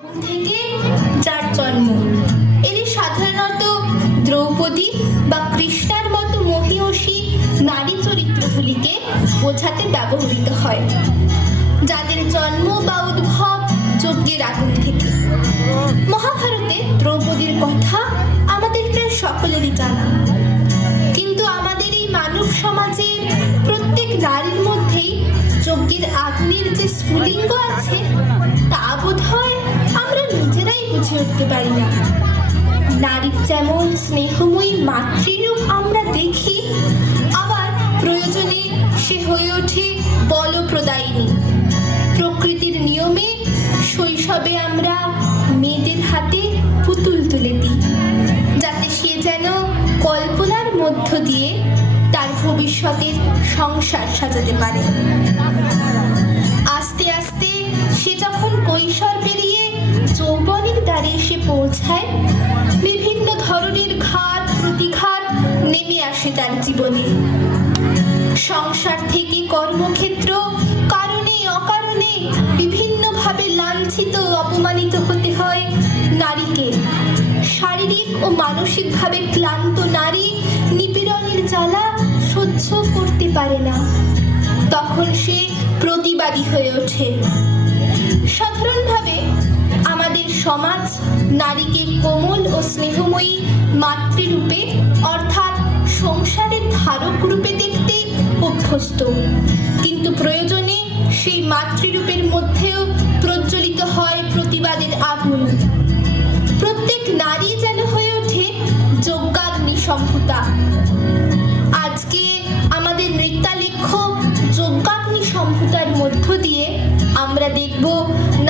থেকে যার জন্ম, এটি সাধারণত দ্রৌপদী বা কৃষ্ণার মতো মহীয়সী নারী চরিত্রগুলিকে বোঝাতে ব্যবহৃত হয়, যাদের জন্ম বা উদ্ভব যজ্ঞের আগুন থেকে। মহাভারতে দ্রৌপদীর কথা আমাদের প্রায় সকলেরই জানা, কিন্তু আমাদের এই মানব সমাজের প্রত্যেক নারীর মধ্যেই যজ্ঞের আগুনের যে স্ফুলিঙ্গ আছে তা বোধহয় আমরা নিজেরাই বুঝে উঠতে পারি না। নারীর যেমন স্নেহময়ী মাতৃরূপ আমরা দেখি, আবার প্রয়োজনে সে হয়ে ওঠে বলপ্রদায়িনী। প্রকৃতির নিয়মে শৈশবে আমরা মেয়েদের হাতে পুতুল তুলে দিই, যাতে সে যেন কল্পনার মধ্য দিয়ে তার ভবিষ্যতের সংসার সাজাতে পারে। আস্তে আস্তে সে যখন কৈশোর পেরিয়ে যৌবনের দ্বারে এসে পৌঁছায়, বিভিন্ন ধরনের ঘাত প্রতিঘাত নেমে আসে তার জীবনে। সংসার থেকে কর্মক্ষেত্র কারণে অকারণে বিভিন্নভাবে লাঞ্ছিত অপমানিত হতে হয় নারীকে। শারীরিক ও মানসিকভাবে ক্লান্ত নারী নিপীড়নের জ্বালা সহ্য করতে পারে না, তখন সে প্রতিবাদী হয়ে ওঠে। সাধারণভাবে আমাদের সমাজ নারীকে কোমল ও স্নেহময়ী মাতৃরূপে অর্থাৎ সংসারের ধারক রূপে দেখতে অভ্যস্ত, কিন্তু প্রয়োজনে সেই মাতৃরূপের মধ্যেও প্রজ্বলিত হয় প্রতিবাদের আগুন। প্রত্যেক নারী যেন হয়ে ওঠে যজ্ঞাগ্নি সম্ভূতা। আজকে আমাদের নৃত্যালেখ্য যজ্ঞাগ্নি সম্ভূতার মধ্য দিয়ে আমরা দেখব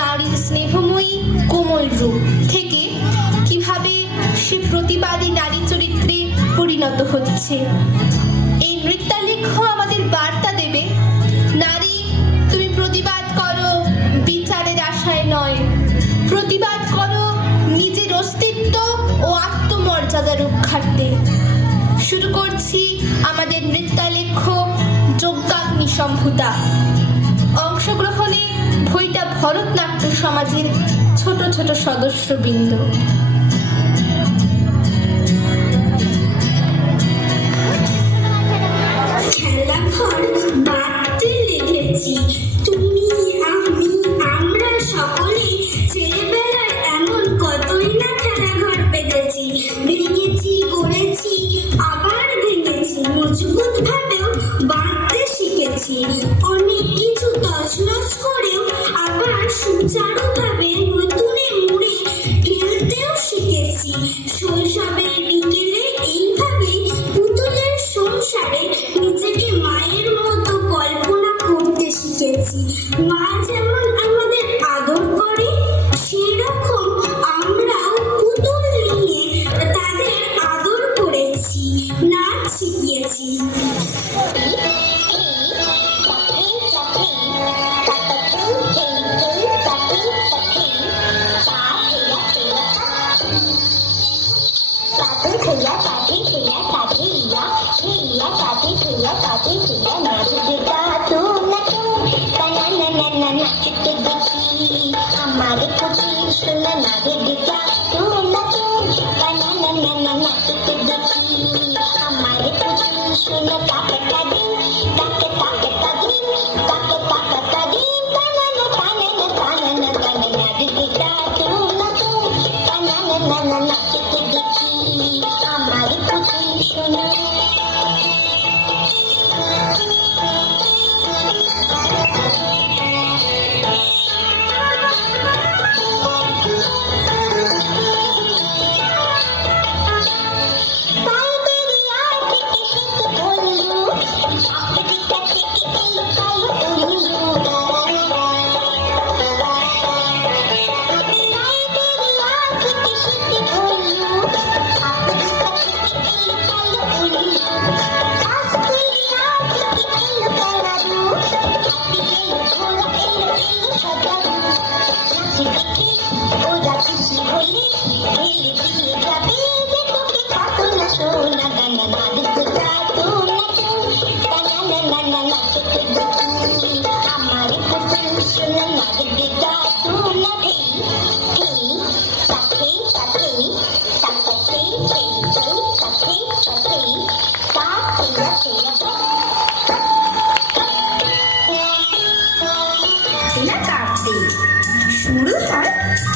নারীর স্নেহময়ী কোমল রূপ থেকে কিভাবে সে প্রতিবাদী নারী চরিত্রে পরিণত হচ্ছে। এই নৃত্যালেখ্য আমাদের বার্তা দেবে, নারী তুমি প্রতিবাদ করো বিচারের আশায় নয়, প্রতিবাদ করো নিজের অস্তিত্ব ও আত্মমর্যাদা রক্ষার্থে। শুরু করছি আমাদের নৃত্যালেখ্য যজ্ঞাগ্নি সম্ভূতা। অংশগ্রহণে ভৈটা ভরতনাট্য সমাজের ছোট ছোট সদস্যবৃন্দ। খেলাঘর বাঁধতে লেগেছি, তুমি আমি আমরা সকলে ছেলেবেলায় এমন কতই না খেলাঘর পেতেছি। ভেঙেছি গড়েছি আবার ভেঙেছি, মজবুত ভাবেও বাঁধতে শিখেছি। অনেক কিছু তছনছ করেও আবার সুচারুভাবে নতুনে মুড়ে ফেলতেও শিখেছি। শৈশবের বিকেলে এইভাবেই পুতুলের সংসারে নিজেকে মায়ের মতো কল্পনা করতে শিখেছি। মা যেমন আমাদের আদর করে, সেরকম আমরাও পুতুল নিয়ে তাদের আদর করেছি, নাচ শিখিয়েছি। हमारे कुछ सुना ना बेटा तू ना तू ना ना ना ना ना तू देखी हमारे कुछ सुना ताकता दिन ताकता दिन ताकता दिन ताना ना ताना ना ताना ना ताना ना बेटा तू ना ताना ना ना ना ना तू देखी हमारे कुछ सुना हमारे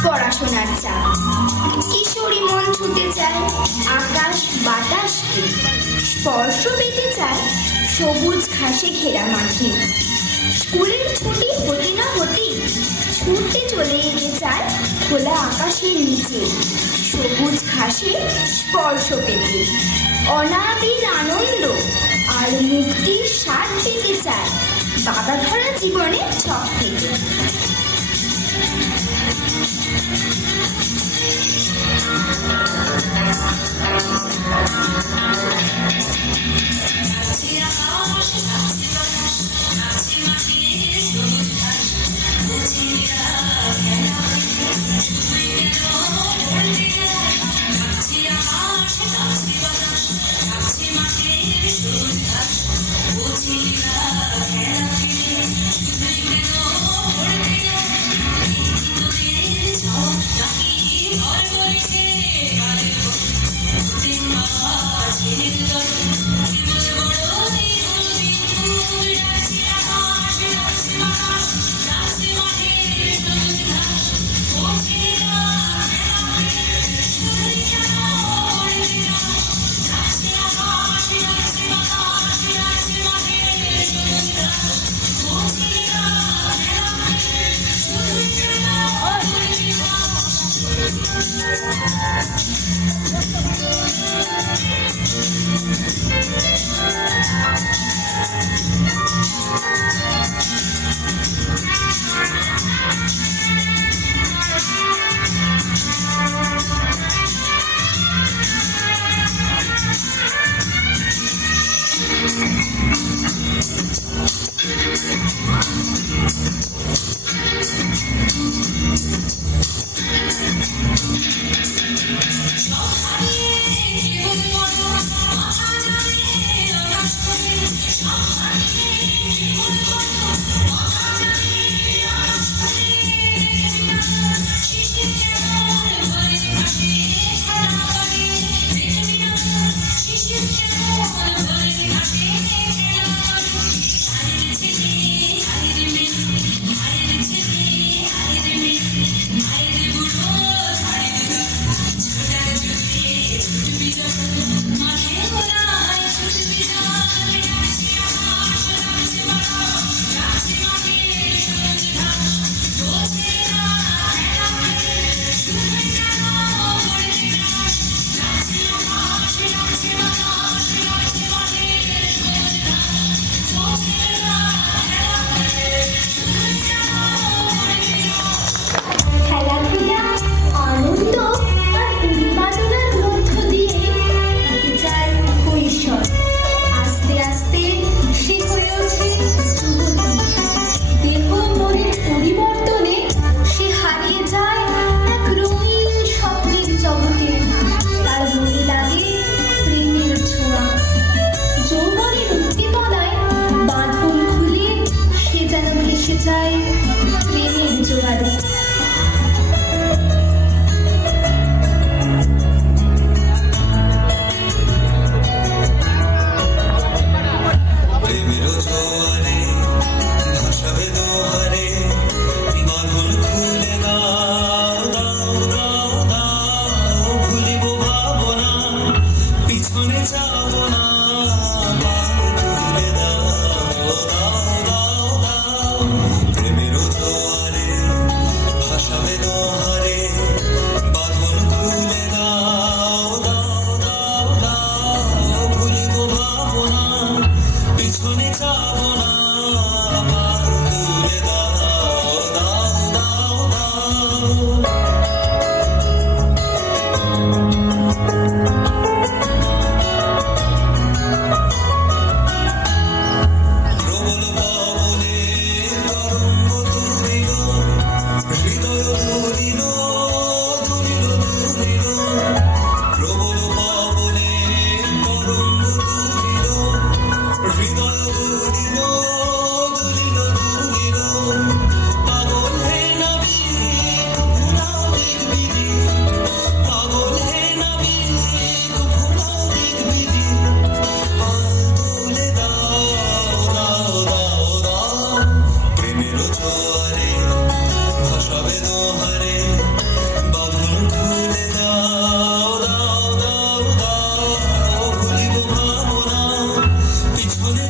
পড়াশোনার চাপ। কিশোরী মন ছুটে চায় আকাশ বাতাসকে, স্পর্শ পেতে চায় সবুজ ঘাসে ঘেরা মাঠে। স্কুলের ছুটি হতে না হতেই ছুটতে চলে যেতে চায় খোলা আকাশের নিচে, সবুজ ঘাসে স্পর্শ পেতে। অনাবিল আনন্দ আর মুক্তির স্বাদ পেতে চায় বাধা ধরা জীবনের ছক থেকে।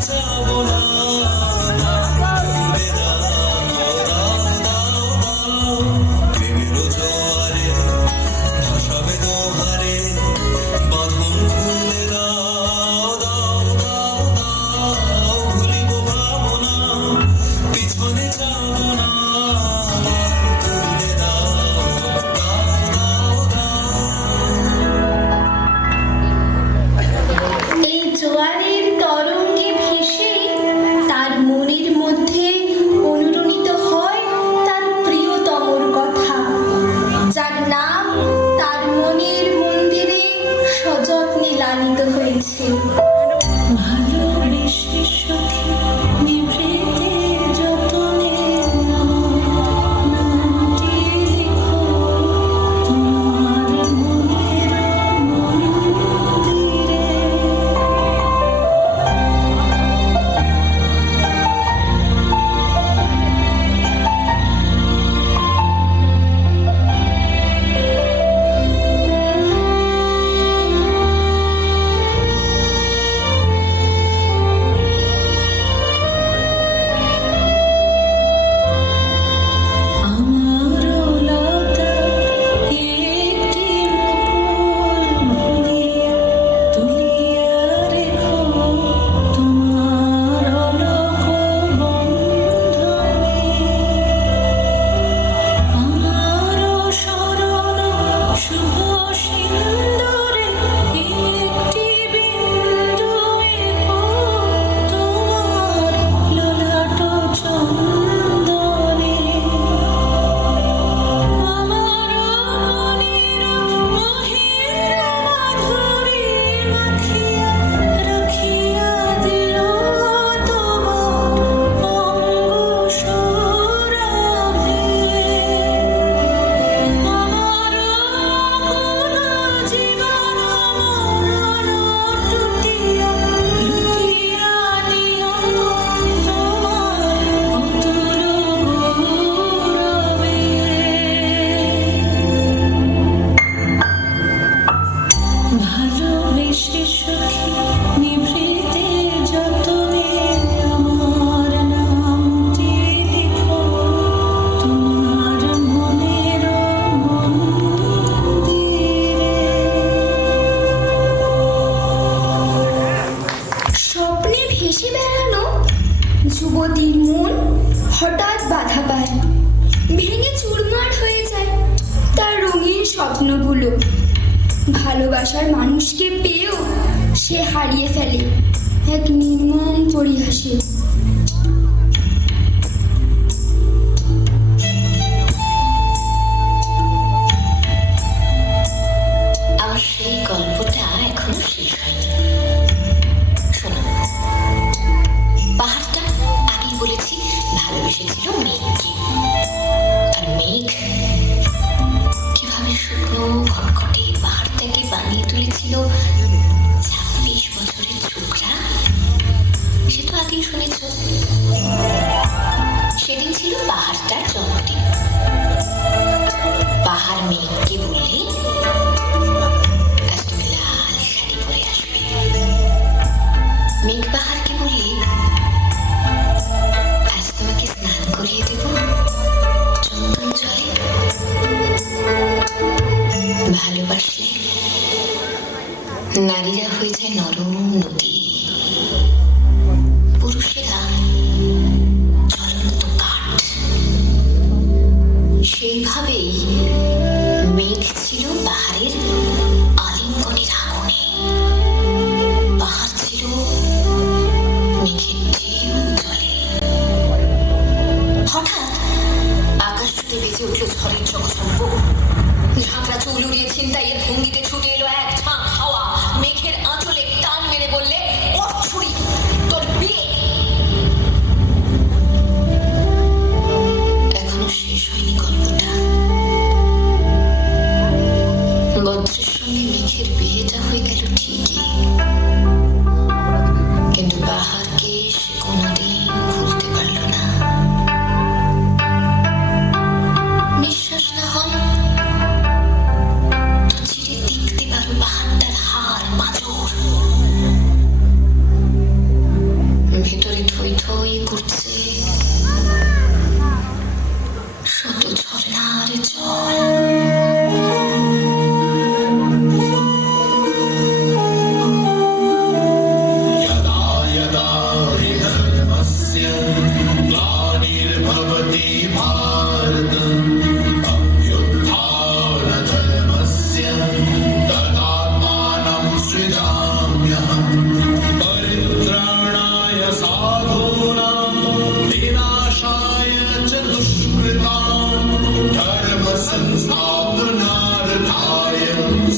চাবো না তুলে দাও প্রেমেরও জোয়ারে ভাসাবে দোহারে বাঁধন খুলে দাও ভুলিব ভাবনা পিছনে যাবো না তুলে দাও এই জোয়ারের তরঙ্গে ভেসে তার মনের মধ্যে অনুরণিত হয় তার প্রিয়তমর কথা, যার নাম তার মনের মন্দিরে সযত্নে লালিত হয়েছে। ভালোবেসে সখী নিভৃতে যতনে নামটি লিখো তোমার মনের মন্দিরে। আমারও লতার একটি মুকুল ভুলিয়া তুলিয়া রেখো তোমার অলক বন্ধনে। আমারও শরণ শুভ সিন্দুরে একটি বিন্দু এঁকো তোমার ললাট চন্দনে। আমারও মনের মহির মাধুরী মাখিয়া রাখিয়া দিল তোমার অঙ্গ সৌরভে। আমারও কোন জীবন মরণ টুটিয়া লুটিয়া নিও তোমার অতুল গৌরবে। ভালোবেসে সখী নিভৃতে যতনে আমার নামটি লিখো তোমার মনের মন্দিরে। স্বপ্নে ভেসে বেড়ানো যুবতীর মন হঠাৎ বাধা পায়, ভেঙে চুরমার হয়ে যায় তার রঙিন স্বপ্নগুলো। ভালোবাসার মানুষকে পেয়েও সে হারিয়ে ফেলে এক নির্মম পরিহাসে। আমার সেই গল্পটা এখনো শেষ হয়নি। শোনো, পাহাড়টা আগেই বলেছি ভালোবেসেছিল মেঘকে, আর মেঘ কিভাবে শুকনো খটখটে পাহাড়টাকে বানিয়ে তুলেছিল 26 বছরের ছোকরা, সে তো আগেই শুনেছ। সেদিন ছিল পাহাড়টার জন্মদিন। পাহাড় মেঘকে বললে আজ তুমি লাল শাড়ি পরে আসবে। মেঘ পাহাড়কে বললে আজ তোমাকে স্নান করিয়ে দেব চন্দন জলে। ভালোবাসলে নারীরা হয়ে যায় নরম নদী, পুরুষেরা জ্বলন্ত কাঠ। সেইভাবেই মেঘ ছিল পাহাড়ের আলিঙ্গনের আগুনে, পাহাড় ছিল মেঘের ঢেউ জলে। হঠাৎ আকাশ জুড়ে বেজে উঠল ঝড়ের চকচম্প। ঝাঁকড়া চুল উড়িয়ে ছিনতাইয়ের ভঙ্গিতে ছুটে এলো এক ঝাঁক হাওয়া। মেঘের আঁচলে টান মেরে বললে, ওঠ ছুরি, তোর বিয়ে। এখনো শেষ হয়নি গল্পটা। বজ্রের সঙ্গে মেঘের বিয়েটা হয়ে গেল ঠিকই, কিন্তু পাহাড়কে সে কোনোদিন ভুলতে পারল না। বিশ্বাস না হয় তো চিরে দেখতে পারো পাহাড়টার হাড় পাঁজর। ग्लानिर्भवति भारत अभ्युत्थानधर्मस्य तदात्मानं सृजाम्यहम् परित्राणाय साधूनां विनाशाय च दुष्कृतां धर्म संस्थापनार्थाय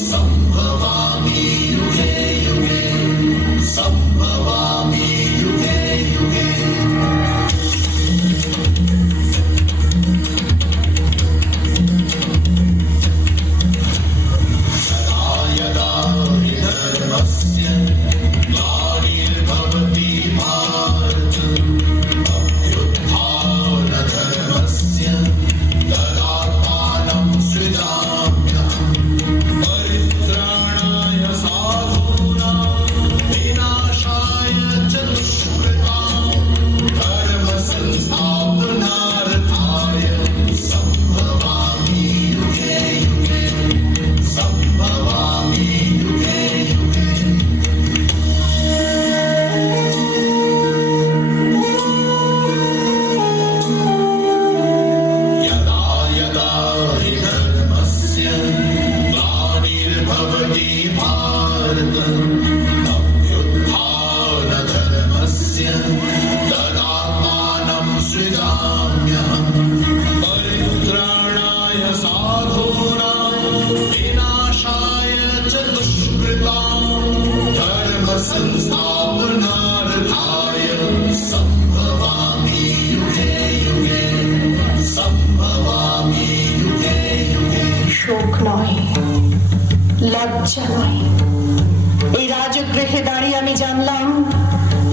सम्भवामि युगे युगे सम्भवामि युगे युगे यदा हि धर्मस्य ग्लानिर्भवति भारत अभ्युत्थानधर्मस्य तदात्मानं सृजाम्यहम् परित्राणाय साधूनां विनाशाय च दुष्कृतां धर्म संस्थापनार्थाय सम्भवामि युगे युगे सम्भवामि युगे युगे यदा यदा हि धर्मस्य ग्लानिर्भवति भारत अभ्युत्थानधर्मस्य तदात्मानं सृजाम्यहम् परित्राणाय साधूनां विनाशाय च दुष्कृतां धर्म संस्थापनार्थाय सम्भवामि युगे युगे सम्भवामि युगे युगे শোক নয়, লজ্জা নয়, এই রাজগৃহে দাঁড়িয়ে আমি জানলাম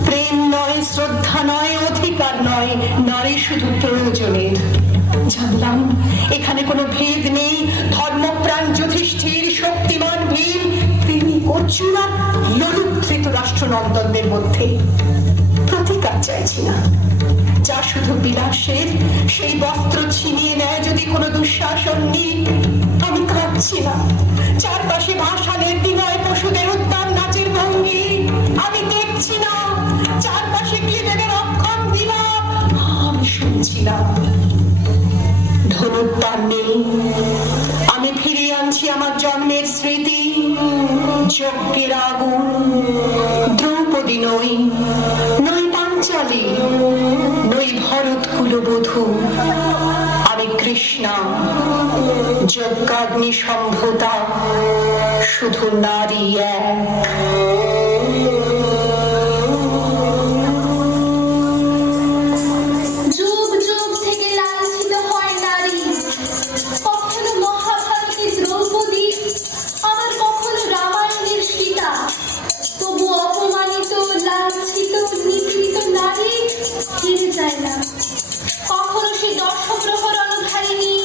প্রেম নয়, শ্রদ্ধা নয়, অধিকার নয়, নারী শুধু প্রয়োজনের। জানলাম এখানে কোনো ভেদ নেই, ধর্মপ্রাণ যুধিষ্ঠির, শক্তিমান ভীম, প্রেমী অর্জুন আর লোলুপ ধৃতরাষ্ট্রনন্দনদের মধ্যে। প্রতিকার চাইছি না, যা শুধু বিলাসের, সেই বস্ত্র ছিনিয়ে নেয় যদি কোনো দুঃশাসনী। আমি কাঁদছি না, চারপাশে ভাসানের দিনয় পশুদের উদ্যান নাচের ভঙ্গি। আমি দেখছি না, চারপাশে ক্লিবেদের অক্ষম বিলাপ। আমি শুনছি না, ধনুর্বাণ নেই। আমি ফিরিয়ে আনছি আমার জন্মের স্মৃতি, যজ্ঞের আগুন। দ্রৌপদী নই, নই পাঞ্চালী, নই ভরত কুলবধূ। আমি কৃষ্ণা, যজ্ঞাগ্নি সম্ভূতা, শুধু নারী এক। যুগ যুগ থেকে লাঞ্ছিত হয় নারী, কখনো মহাভারতের দ্রৌপদী, আবার কখনো রামায়ণের সীতা। তবু অপমানিত, লাঞ্ছিত, নিপীড়িত নারী ফিরে যায় না। কখনো সে দশগ্রহর অনুধারিণী,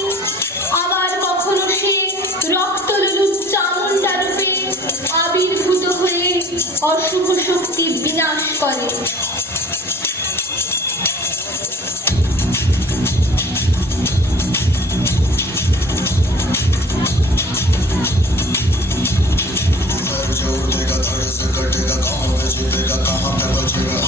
আবার কখনো সে রক্তলোলুপ চামুণ্ডা রূপে আবির্ভূত হয়ে অশুভ শক্তি বিনাশ করে। जो उठेगा धड़ से कटेगा, कहाँ पे जीतेगा, कहाँ पे बचेगा।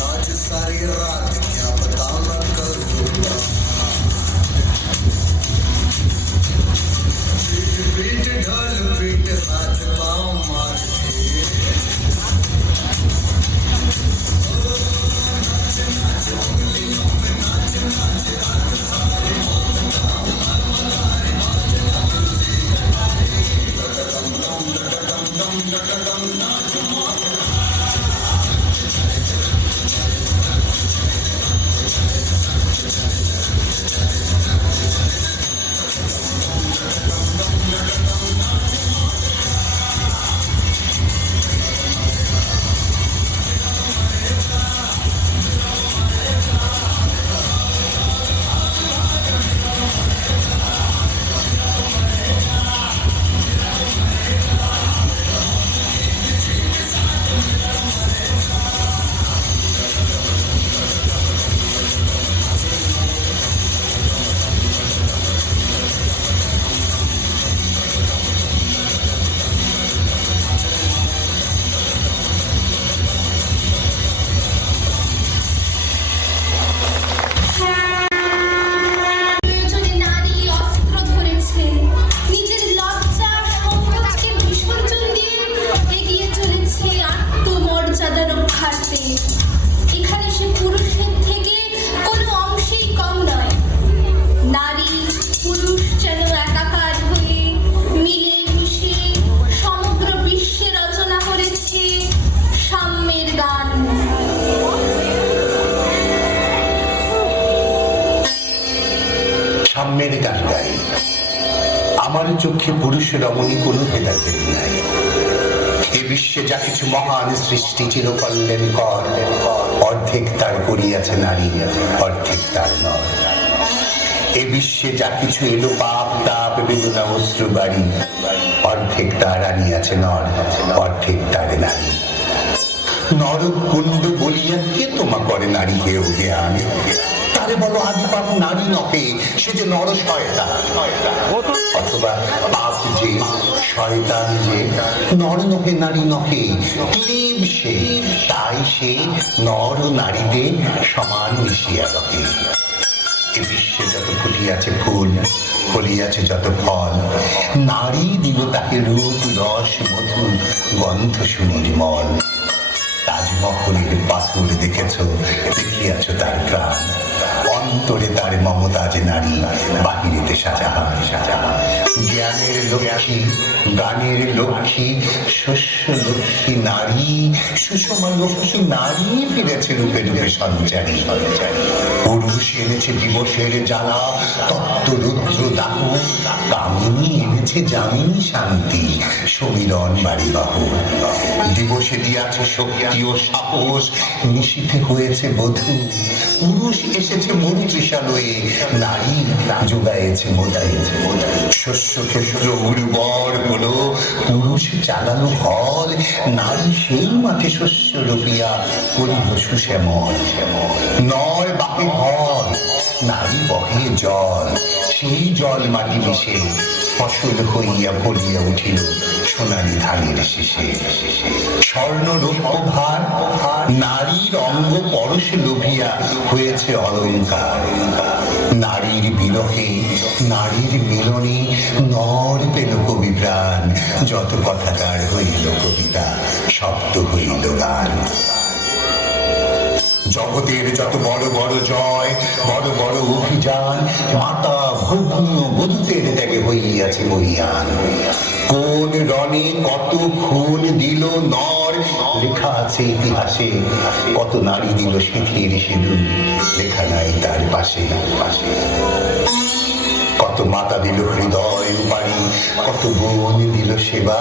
नाच सारी रात क्या पता मैं करूँ पीट पीट ढोल पीट हाथ पाँव मार के প্রয়োজনে নারী অস্ত্র ধরেছে, নিজের লজ্জা সংকোচকে বিসর্জন দিয়ে এগিয়ে চলেছে আত্মমর্যাদা রক্ষার্থে। এখানে সে পুরুষের থেকে কোনো অংশেই কম নয়। নারী পুরুষ যেন একাকার হয়ে মিলে মিশে সমগ্র বিশ্বে রচনা করেছে সাম্যের গান। সাম্যের গান গাই, আমার চোখে পুরুষ রমণী কোনো ভেদাভেদ নাই। এ বিশ্বে যা কিছু মহান সৃষ্টি চিরকল্যাণ কর, অর্ধেক তার করিয়াছে নারী, অর্ধেক তার নর। এ বিশ্বে যা কিছু এলো পাপ তাপ বেদনা অশ্রু বাড়ি, অর্ধেক তার আনিয়াছে নর, অর্ধেক তার নারী। নরক কুণ্ড বলিয়া কে তোমা করে নারী হেও জ্ঞান, তারে বলো আদিপাপ নারী নহে, সে যে নর শয়তান। অথবা পাপ যে শয়তান যে নর নহে নারী নহে, ক্লেব সে, তাই সে নর ও নারীতে সমান মিশিয়া রহে। এ বিশ্বে যত ফুটিয়াছে ফুল, ফলিয়াছে যত ফল, নারী দিল তাকে রূপ রস মধু গন্ধ সুনির্মল। তাজমহলের পাথর দেখেছ, দেখিয়াছ তার প্রাণ, অন্তরে তার মমতাজ নারী, বাহিরেতে সাজাহান। জ্ঞানের লক্ষ্মী, গানের লক্ষ্মী, শস্য লক্ষ্মী নারী, সুষমা লক্ষ্মী নারী ফিরেছে রূপে রূপে সঞ্চারী। পুরুষ এনেছে দিবসের জ্বালা, তত্ত্ব রুদ্র দাহ, কামিনী এনেছে জামিনী শান্তি, সমীরণ বাড়ি বাহ। দিবসে দিয়াছে শক্তি ও সাহস, নিশীথে হয়েছে বধূ। পুরুষ এসেছে মরু তৃষালয়ে, নারী যোগায়েছে মোদায়েছে। শস্য ক্ষেত্র উর্বর হলো, পুরুষ চালানো হল, নারী সেই মাঠে শস্য রোপিয়া করিল সুশ্যামল। নর বাপে হল, নারী বহে জল, সেই জল মাটি মিশে ফসল হইয়া ভরিয়া উঠিল সোনালী ধানের শীষে। স্বর্ণ রৌপ্য ভার, নারীর অঙ্গ পরশে লোভিয়া হয়েছে অলঙ্কার। নারীর বিরহে, নারীর মিলনে নর পেল কবি প্রাণ, যত কথা তার হইল কবিতা, শব্দ হইল গান। জগতের যত বড় বড় জয়, বড় বড় অভিযান, মাতা ভগ্ন বধূতের ত্যাগে হইয়াছে মরিয়ান। কোন রণে কত খুন দিল নর, লেখা আছে ইতিহাসে, কত নারী দিল সিঁথির সিঁদুর, লেখা নাই তার পাশে। কত মাতা দিল হৃদয় উপারি, কত বোন দিল সেবা,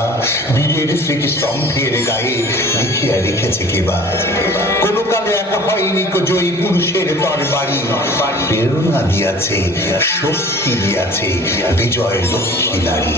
বীরের স্মৃতি স্তম্ভের গায়ে লিখিয়া রেখেছে কেবা। কোন কালে এক হয়নি কো জয়ী পুরুষের তরবারি, প্রেরণা দিয়াছে, শক্তি দিয়াছে বিজয় লক্ষ্মী নারী।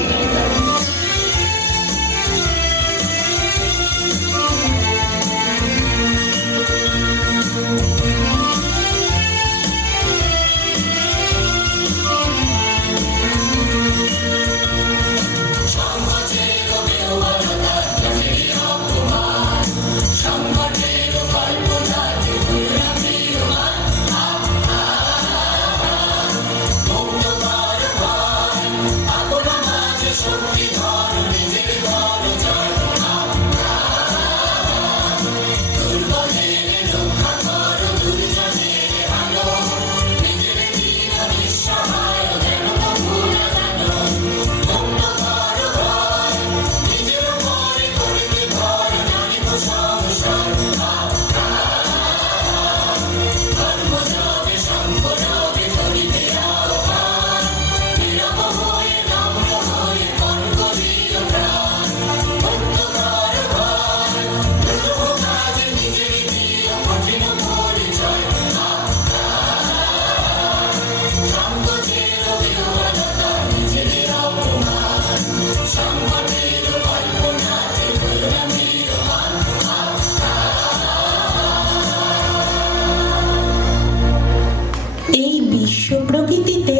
এই বিশ্ব প্রকৃতিতে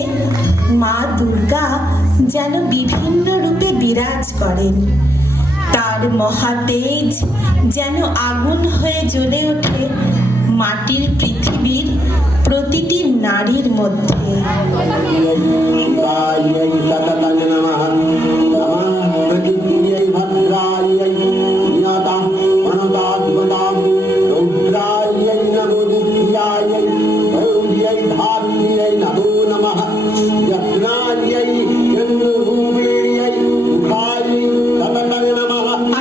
মা দুর্গা যেন বিভিন্ন রূপে বিরাজ করেন। তার মহাতেজ যেন আগুন হয়ে জ্বলে ওঠে মাটির পৃথিবীর প্রতিটি নারীর মধ্যে।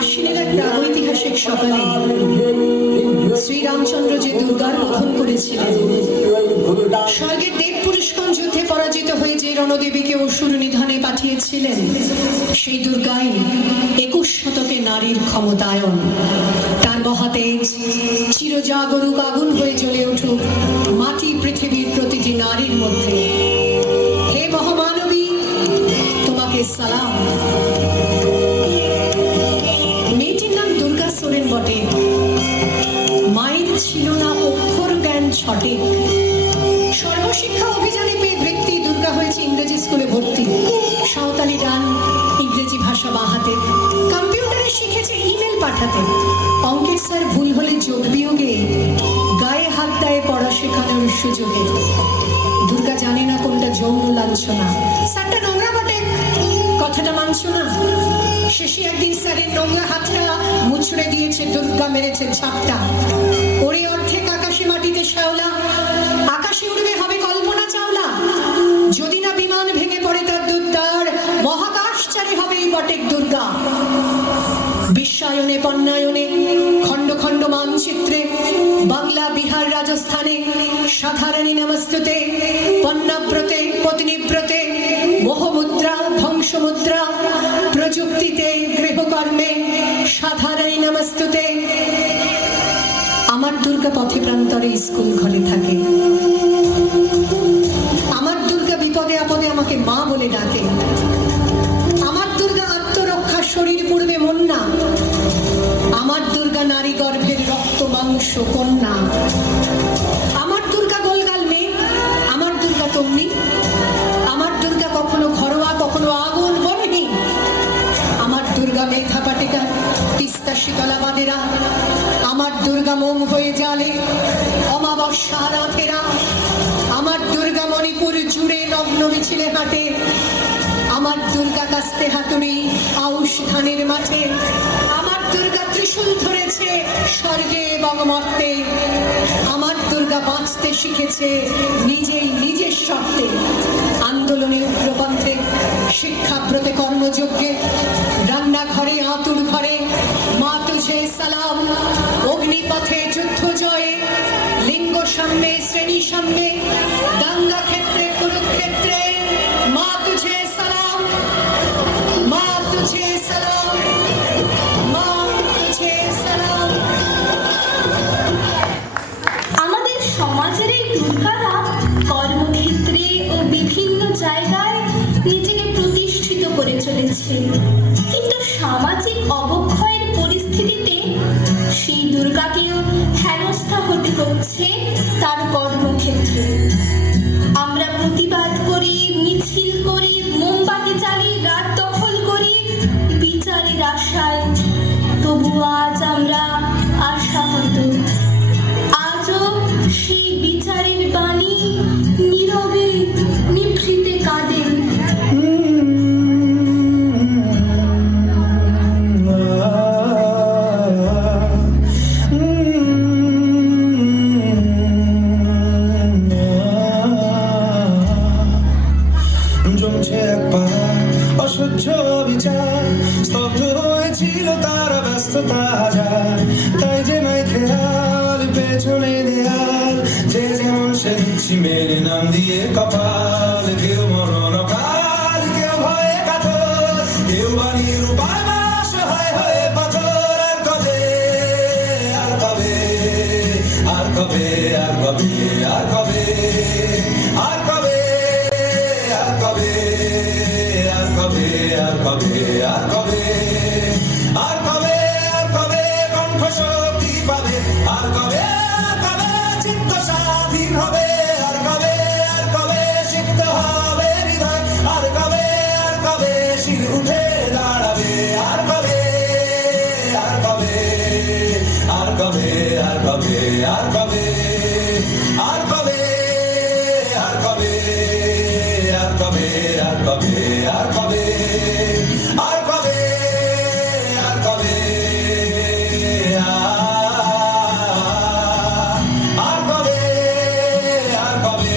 আশ্বিনের একটা ঐতিহাসিক সকালে শ্রীরামচন্দ্র যে দুর্গার কথন করেছিলেন, স্বর্গের দেব পুরুষগণ যুদ্ধে পরাজিত হয়ে যে রণদেবীকে অসুর নিধনে পাঠিয়েছিলেন, সেই দুর্গাই 21 শতকে নারীর ক্ষমতায়ন। তার মহাতেজ চিরজাগরুক আগুন হয়ে জ্বলে উঠুক মাটি পৃথিবীর প্রতিটি নারীর মধ্যে। হে মহামানবী, তোমাকে সালাম। মেয়েটির নাম দুর্গা সোরেন বটে। মায়ের ছিল না অক্ষর জ্ঞান ছটে। সর্বশিক্ষা অভিযানে পেয়ে বৃত্তি দুর্গা হয়েছে ইংরেজি স্কুলে ভর্তি। সাঁওতালি গান, ইংরেজি ভাষা বাহাতে, কম্পিউটারে শিখেছে ইমেল পাঠাতে। অঙ্কের স্যার ভুল হলে যোগ বিয়োগে গায়ে হাত দেয় পড়া শেখানোর সুযোগে। দুর্গা জানে না কোনটা যৌন লাঞ্ছনা। স্যারটা নোংরা বটে, কথাটা মানছ না। শেষে একদিন স্যারের নোংরা হাতটা মুছড়ে দিয়েছে দুর্গা, মেরেছে ঝাপটা। ওরে অর্ধেক আকাশে মাটিতে শ্যাওলা, আকাশে উড়বে হবে কল্পনা চাওলা। যদি না বিমান ভেঙে পড়ে তার দুর্দার, মহাকাশচারী হবে এই বটেক দুর্গা। বিশ্বায়নে পণ্যায়নে খণ্ড খণ্ড মানচিত্রে বাংলা, বিহার, রাজস্থানে সাধারণী নমস্তুতে, পণ্যাব্রতে, পত্নীব্রতে, মোহমুদ্রা, ধ্বংসমুদ্রা, প্রযুক্তিতে, গৃহকর্মে সাধারণী নমস্তুতে। আমার দুর্গা পথে প্রান্তরে স্কুল ঘরে থাকে। আমার দুর্গা বিপদে আপদে আমাকে মা বলে ডাকে। আমার দুর্গা আত্মরক্ষা, শরীর পূর্বে মন না। আমার দুর্গা নারী গর্ভের রক্ত মাংস কন্যা। আমার দুর্গা গোলগাল মেয়ে, আমার দুর্গা তমনি। আমার দুর্গা কখনো ঘরোয়া, কখনো আগুন বন্যি। আমার দুর্গা মেধা পাটিকা, তিস্তা শীতলা বাদেরা। আমার দুর্গা মোম হয়ে জালে অমাবস্যা রাতেরা। আমার দুর্গা মণিপুর জুড়ে নগ্ন মিছিলে হাঁটে। আমার দুর্গা কাস্তে হাতুড়ি আউশ ধানের মাঠে। আমার দুর্গা ত্রিশূল ধরেছে স্বর্গে এবং মর্তে। আমার দুর্গা বাঁচতে শিখেছে নিজেই নিজের শর্তে। আন্দোলনে, উগ্রপন্থে, শিক্ষাব্রতে, কর্মযজ্ঞে, রান্নাঘরে, আতুর ঘরে মা তুঝে সালাম। অগ্নিপথে, যুদ্ধ জয়ে, লিঙ্গ সামনে, শ্রেণী সামনে, দাঙ্গা ক্ষেত্রে, কুরুক্ষেত্রে মা তুঝে সালাম, মা তুঝে সালাম, মা তুঝে সালাম। নিজেকে প্রতিষ্ঠিত করে চলেছে, কিন্তু সামাজিক অবক্ষয়ের পরিস্থিতিতে সেই দুর্গাকেও হেনস্থা হতে হচ্ছে তার কর্মক্ষেত্রে। আমরা প্রতিবাদ করি, মিছিল করি, মোমবাতি জ্বালিয়ে রাত দখল করি বিচারের আশায়, তবু আজ আমরা আশাহত। আজও সেই বিচারের বাণী নীরবে নিভৃতে কাঁদে। জমছে একবার অসহ্য বিচার, স্তব্ধ হয়েছিল তারা ব্যস্ততা হাজার। তাই যে নাই খেয়াল পেছনে দেয়াল, যে যেমন সে দিচ্ছি মেরে নাম দিয়ে কপাল। কেউ মরণ কাল, কেউ ভয়ে কাতর, কেউ বানিয়ে রূপায় মাস হয় হয়ে পাথর। আর কবে, আর কবে, আর কবে, আর কবে, আর কবে, আর কবে, আর কবে, আর কবে, আর কবে, আর কবে, আর কবে, আর কবে কণ্ঠ শক্তি পাবে? আর কবে, আর কবে চিত্ত স্বাধীন হবে? আর কবে, আর কবে সিক্ত হবে হৃদয়? আর কবে, আর কবে শির উঠে দাঁড়াবে? আর কবে, আর কবে, আর কবে, আর কবে, আর কবে, আর কবে, আর কবে, আর কবে, আর কবে, আর কবে, আর কবে, আর কবে, আর কবে, আর কবে,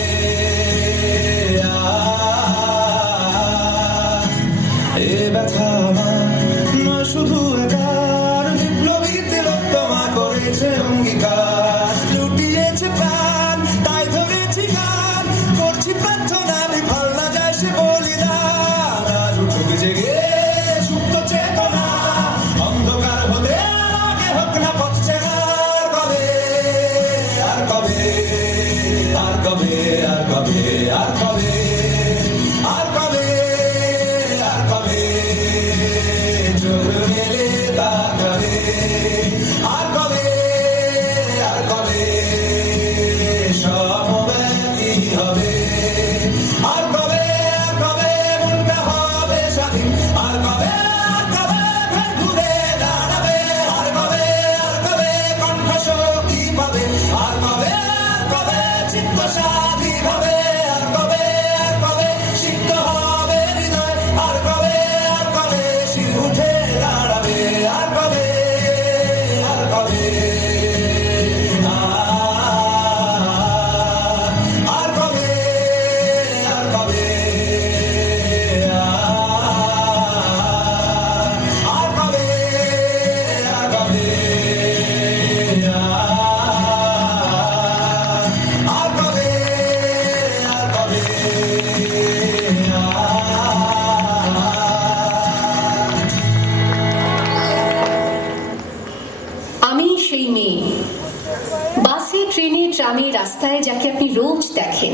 এ ব্যথা আমার নয় শুধু একার, বিপ্লবী তিলোত্তমা করেছে অঙ্গীকার। লুটিয়েছে প্রাণ তাই ধরেছি গান, করছি প্রার্থনা বিফল না যায় সে বলিদান। আজ উঠুক জেগে সুপ্ত চেতনা, অন্ধকার হতে আগে হোক না পথ চেনা। আর কবে, আর কবে, আর কবে, আর কবে, আর কবে, আর কবে, আর কবে চোখ মেলে তাকাবে? আর কবে, আর কবে সমব্যথী হবে? আর কবে, আর কবে মনটা হবে স্বাধীন? আর কবে, আর কবে ফের ঘুরে দাঁড়াবে? আর কবে, আর কবে কণ্ঠ শক্তি পাবে? আর কবে, আর কবে চিত্ত স্বাধীন হবে? আর কবে, আর কবে সিক্ত হবে হৃদয়? আর কবে, আর কবে শির উঠে দাঁড়াবে? আর কবে, আর কবে, আর কবে, আর কবে, আর কবে, আর কবে, আর কবে, আর কবে, আমি সেই মেয়ে, বাসে ট্রেনে ট্রামে রাস্তায় যাকে আপনি রোজ দেখেন,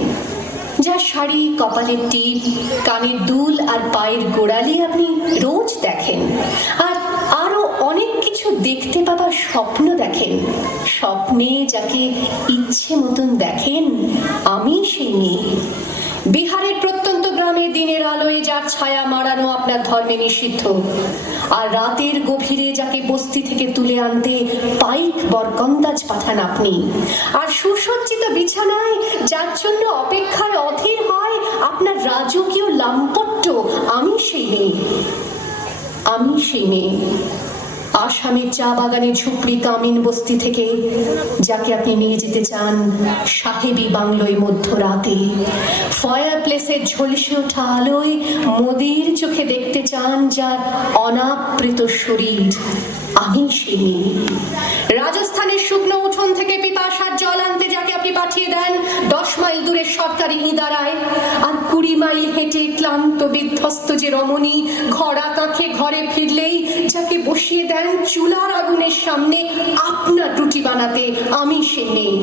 যার শাড়ি, কপালের টিপ, কানের দুল আর পায়ের গোড়ালি আপনি রোজ দেখেন, আর আরো অনেক কিছু দেখতে পাবার স্বপ্ন দেখেন। স্বপ্নে যাকে ইচ্ছে মতন দেখেন, আমি সেই মেয়ে। বিহারের প্রত্যন্ত গ্রামে দিনের আলোয় যার ছায়া মাড়ানো আপনার ধর্মে নিষিদ্ধ, আর রাতের গভীরে যাকে বস্তি থেকে তুলে আনতে পাইক বরকন্দাজ পাঠান আপনি, আর সুসজ্জিত বিছানায় যার জন্য অপেক্ষায় অধীর হয় আপনার রাজকীয় লাম্পট্য, আমি সেই মেয়ে। আমি সেই মেয়ে। আসামের চা বাগানে ঝুপড়ি কামিন বস্তি থেকে যাকে আপনি নিয়ে যেতে চান সাহেবী বাংলোয় মধ্যরাতে, ফায়ার প্লেসের ঝলসে ওঠা আলোয় মোদির চোখে দেখতে চান যার অনাবৃত শরীর, আমি সেই মেয়ে। রাজস্থানের শুকনো উঠোন থেকে পিপাসার জল আনতে যাকে আপনি পাঠিয়ে দেন 10 মাইল দূরের সরকারি ইদারায়, আর 20 মাইল হেঁটে ক্লান্ত বিধ্বস্ত যে রমণী ঘরা কাঁখে ঘরে ফিরলেই যাকে বসিয়ে দেন চুলার আগুনের সামনে আপনার রুটি বানাতে, আমি সেই মেয়ে।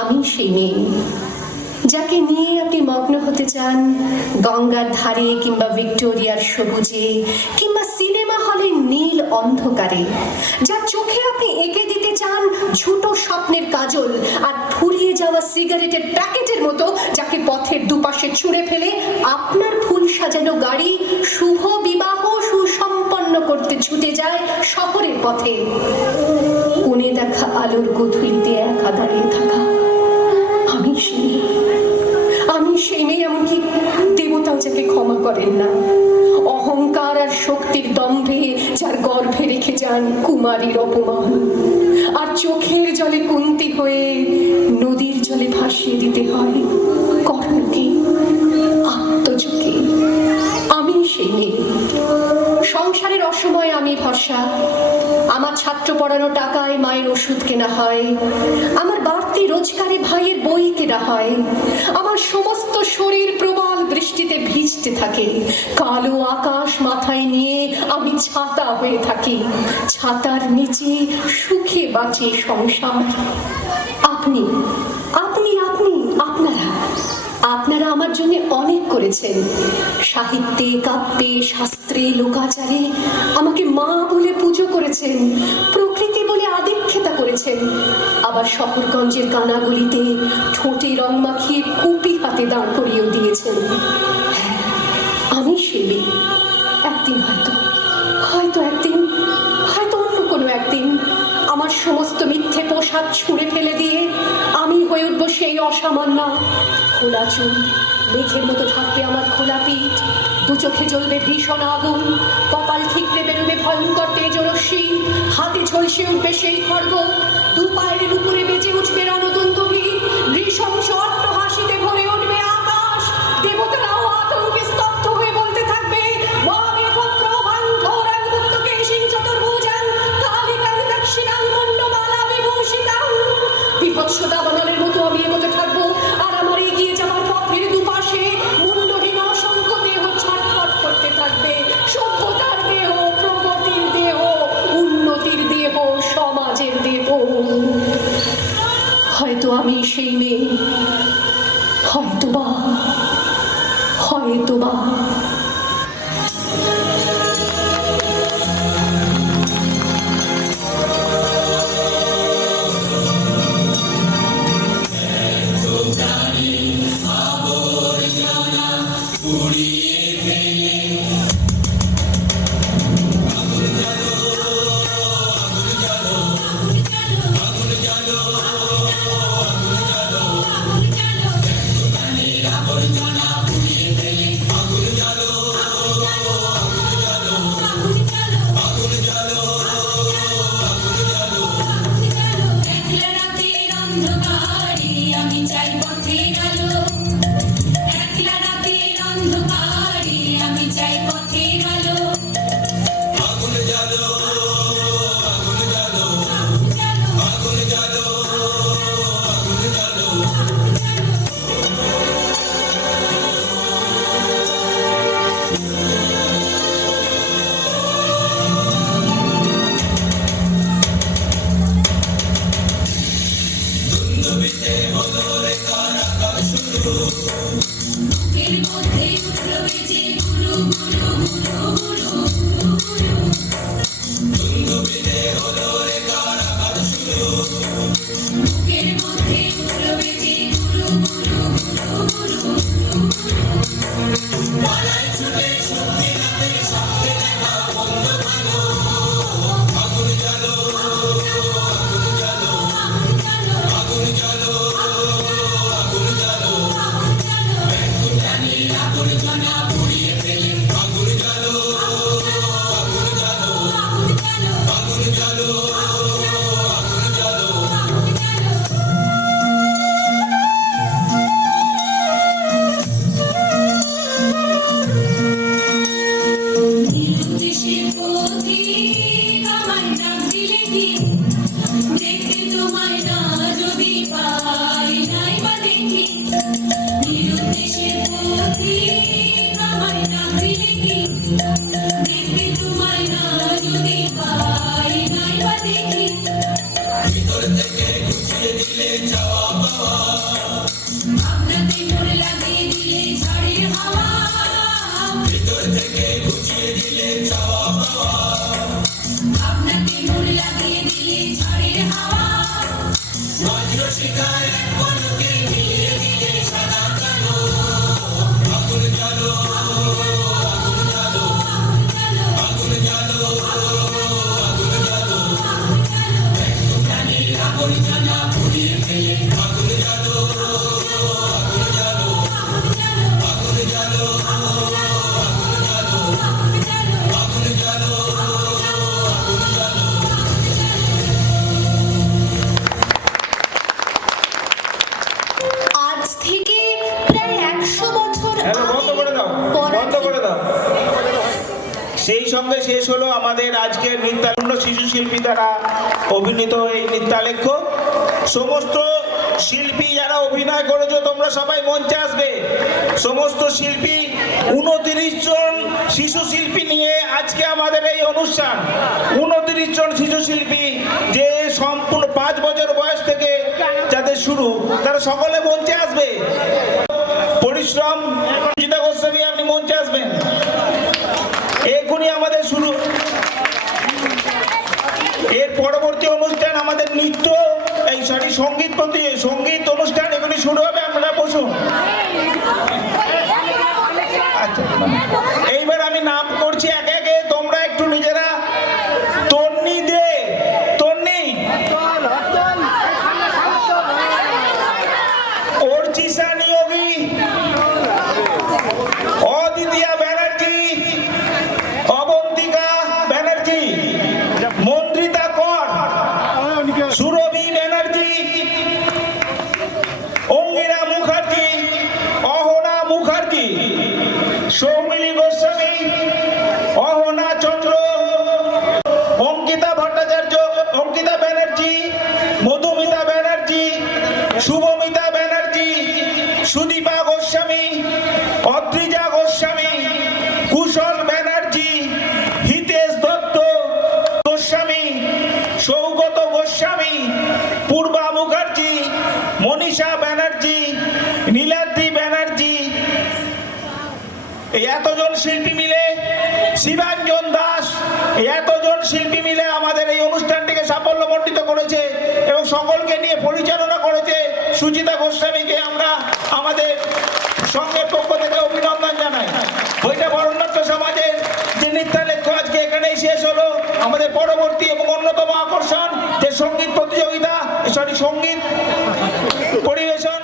আমি সেই মেয়ে যাকে নিয়ে আপনি মগ্ন হতে চান গঙ্গার ধারে কিংবা ভিক্টোরিয়ার সবুজে কিংবা সিনেমা হলের নীল অন্ধকারে, যার চোখে আপনি এঁকে দিতে চান ছোট স্বপ্নের কাজল আর ফুরিয়ে যাওয়া সিগারেটের প্যাকেটের মতো, যাকে পথের দুপাশে ছুঁড়ে ফেলে আপনার ফুল সাজানো গাড়ি শুভ বিবাহ সুসম্পন্ন করতে ছুটে যায় শহরের পথে। কোণে দেখা আলোর গধূলিতে একা দাঁড়িয়ে থাকা আমি সেই মেয়ে, এমনকি দেবতাও যাকে ক্ষমা করেন না। অহংকার আর শক্তির দম্ভে যার গর্ভে রেখে যান কুমারীর অপমান, আর চোখের জলে কুন্তি হয়ে নদীর জলে ভাসিয়ে দিতে হয় কর্ণকে, আত্মজকে। আমি সেই মেয়ে। সংসারের অসময়ে আমি ভরসা। আমার ছাত্র পড়ানো টাকায় মায়ের ওষুধ কেনা হয়, আমার বাড়তি রোজগারে ভাইয়ের বই কেনা হয়, আমার সমস্ত শরীর প্রবল বৃষ্টিতে ভিজতে থাকে, কালো আকাশ মাথায় নিয়ে আমি ছাতা হয়ে থাকি, ছাতার নিচে সুখে বাঁচে সংসার। আপনি আপনি আপনি আপনারা আপনারা আমার জন্য অনেক করেছেন। সাহিত্যে, কাব্যে, শাস্ত্রে, লোকাচারে আমাকে মা বলে পুজো করেছেন, প্রকৃতি বলে আদিক্ষেতা করেছেন। আবার শহরগঞ্জের কানাগলিতে ঠোঁটে রং মাখিয়ে কুপি হাতে দাঁড় করিয়েও দিয়েছেন। হ্যাঁ, আমি সেই একদিন হয়তো অন্য কোনো একদিন আমার সমস্ত মিথ্যে পোশাক ছুঁড়ে ফেলে দিয়ে আমি হয়ে উঠবো সেই অসামান্য। খোলা চুল, মেঘের মতো ঢাকবে আমার খোলা পিঠ, দু চোখে জ্বলবে ভীষণ আগুন, কপাল ঠিকরে বেরোবে ভয়ঙ্কর তেজরশ্মি, হাতে ঝলসে উঠবে সেই খড়গ, দু পায়ের উপরে বেজে উঠবে রণদন্তভী, নৃশংস অট্টহাসিতে ভরে উঠবে আকাশ। দেবতারাও আতঙ্কে স্তব্ধ হয়ে বলতে থাকবে, বিভৎস দাবানলের মতো আমি এগোতে থাকবো, আর আমার এগিয়ে যাওয়ার পথের দুপাশে মূল্যহীন অসংখ্য দেহ ছটফট করতে থাকবে। সভ্যতার দেহ, প্রগতির দেহ, উন্নতির দেহ, সমাজের দেহ। হয়তো আমি সেই মেয়ে, হয়তোবা। আপনাদের আজ থেকে প্রায় 100 বছর হ্যালো, বন্ধ করে দাও, বন্ধ করে দাও। সেই সঙ্গে শেষ হলো আমাদের আজকের নৃত্যানন্দ শিশু শিল্পী দ্বারা অভিনীত এই নৃত্যালেখ্য। সমস্ত শিল্পী যারা অভিনয় করেছো তোমরা সবাই মঞ্চে আসবে। সমস্ত শিল্পী 29 জন শিশু শিল্পী নিয়ে আজকে আমাদের এই অনুষ্ঠান। 29 জন শিশু শিল্পী যে সম্পূর্ণ 5 বছর বয়স থেকে যাদের শুরু, তারা সকলে মঞ্চে আসবে। পরিশ্রম জিতা গোস্বামী, আপনি মঞ্চে আসবেন। এখনই আমাদের শুরু। এর পরবর্তী অনুষ্ঠান আমাদের নৃত্য সঙ্গীত অনুষ্ঠান এখনই শুরু হবে। আপনারা বসুন। আচ্ছা, এইবার আমি নাম করছি একে একে, তোমরা একটু নিজেরা তন্নি দে, তন্নি, অর্চিষা নিয়োগী, অদিতিয়া ব্যানার্জি, অবন্তিকা ব্যানার্জি, মন্দ্রিতা কর, সুরভি ব্যানার্জি, অঙ্গিরা মুখার্জি, অহনা মুখার্জি, সৌমিলি গোস্বামী, অহনা চন্দ্র, অঙ্কিতা ভট্টাচার্য, অঙ্কিতা ব্যানার্জি, মধুমিতা ব্যানার্জি, শুভমিতা ব্যানার্জি, সুদীপা গোস্বামী, অদ্রিজা গোস্বামী, কুশল ব্যানার্জি, হিতেশ দত্ত গোস্বামী, সৌগত গোস্বামী, পূর্বা মুখার্জি, মনীষা ব্যানার্জি, নীলাদ্রি ব্যানার্জি, এই এতজন শিল্পী মিলে, শিবাঞ্জন দাস, এই এতজন শিল্পী মিলে আমাদের এই অনুষ্ঠানটিকে সাফল্যমণ্ডিত করেছে এবং সকলকে নিয়ে পরিচালনা করেছে সুচিতা গোস্বামীকে আমরা আমাদের সঙ্গের পক্ষ থেকে অভিনন্দন জানাই। বইটা বরণ্যত্ব সমাজের যে নৃত্যালেখ্য আজকে এখানেই শেষ হলো। আমাদের পরবর্তী এবং অন্যতম আকর্ষণ যে সঙ্গীত প্রতিযোগিতা, সঙ্গীত পরিবেশন